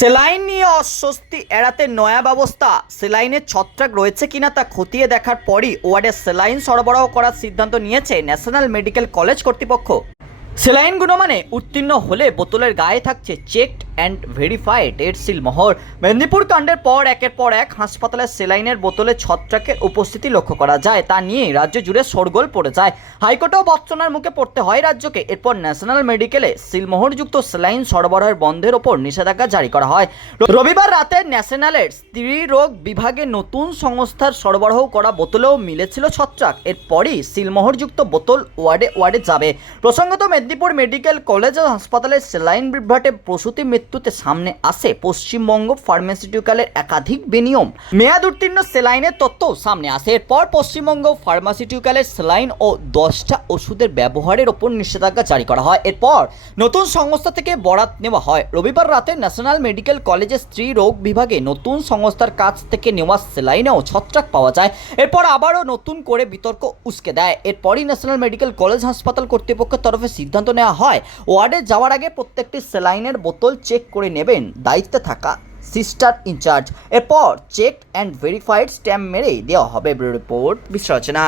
Saline নিয়ে অস্বস্তি এড়াতে নয়া ব্যবস্থা। সেলাইনের ছত্রাক রয়েছে কিনা তা খতিয়ে দেখার পরই ওয়ার্ডে সেলাইন সরবরাহ করার সিদ্ধান্ত নিয়েছে ন্যাশনাল মেডিকেল কলেজ কর্তৃপক্ষ। সেলাইন গুণমানে উত্তীর্ণ হলে বোতলের গায়ে থাকছে চেকড অ্যান্ড ভেরিফাইড এর সিলমোহর মেদিনীপুর কাণ্ডের পর একের পর এক হাসপাতালের সেলাইনের বোতলে ছত্রাকের উপস্থিতি লক্ষ্য করা যায়। তা নিয়ে রাজ্য জুড়ে শোরগোল পড়ে যায়। হাইকোর্টেও বর্চনার মুখে পড়তে হয় রাজ্যকে। এরপর ন্যাশনাল মেডিকেলে সিলমোহরযুক্ত সেলাইন সরবরাহের বন্ধের ওপর নিষেধাজ্ঞা জারি করা হয়। রবিবার রাতে ন্যাশনালের স্ত্রী রোগ বিভাগে নতুন সংস্থার সরবরাহ করা বোতলেও মিলেছিল ছত্রাক। এরপরই সিলমোহরযুক্ত বোতল ওয়ার্ডে ওয়ার্ডে যাবে। প্রসঙ্গত মেদিনীপুর মেডিকেল কলেজ ও হাসপাতালের সেলাইন বিভ্রাটে প্রসূতি মৃত্যুতে সামনে আসে পশ্চিমবঙ্গ ফার্মাসিউটিক্যালের একাধিক বেনিয়ম। মেয়াদ উত্তীর্ণ সেলাইনের তথ্যও সামনে আসে। এরপর পশ্চিমবঙ্গ ফার্মাসিউটিক্যালের সেলাইন ও দশটা ওষুধের ব্যবহারের ওপর নিষেধাজ্ঞা জারি করা হয়। এরপর নতুন সংস্থা থেকে বরাত নেওয়া হয়। রবিবার রাতে ন্যাশনাল মেডিকেল কলেজের স্ত্রী রোগ বিভাগে নতুন সংস্থার কাছ থেকে নেওয়া সেলাইনেও ছত্রাক পাওয়া যায়। এরপর আবারও নতুন করে বিতর্ক উস্কে দেয়। এরপরই ন্যাশনাল মেডিকেল কলেজ হাসপাতাল কর্তৃপক্ষের তরফে সিদ্ধান্ত নেওয়া হয়। ওয়ার্ডে যাওয়ার আগে প্রত্যেকটি সেলাইনের বোতল চেক করে নেবেন দায়িত্বে থাকা সিস্টার ইনচার্জ এরপর চেক অ্যান্ড ভেরিফাইড স্ট্যাম্প মেরে দেওয়া হবে রিপোর্ট বিশ্লেষণা